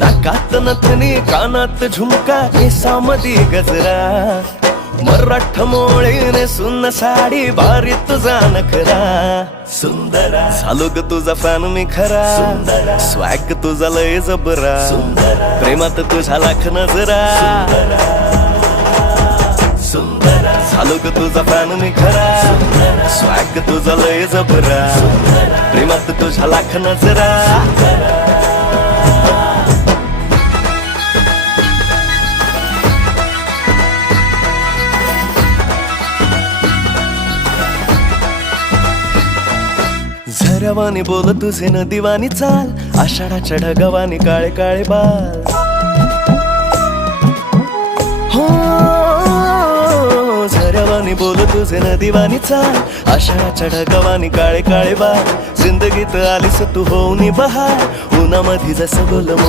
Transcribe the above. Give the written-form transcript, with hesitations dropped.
नाकात नथनी कानात झुमका केसामधी गजरा मराठ मोळीने सुन्न साडी भारी तुझा नखरा सुंदरा झालो ग तुझा फॅन मी खरा सुंदरा स्वॅग तुझा लय जबरा सुंदरा प्रेमात तुझा लाख नजरा सुंदरा झालो ग तुझा फॅन मी खरा स्वॅग तुझा लय जबरा प्रेमात तुझा लाख नजरा झऱ्यावानी बोल तुझे नदीवानी चाल आषाढाच्या ढगावानी काळे काळे बाल हो झऱ्यावानी बोल तुझे नदीवानी चाल आषाढाच्या ढगावानी काळे काळे बाल जिंदगीत आलीस तू होऊनी बहार उन्हामध्ये जसं बोल मोह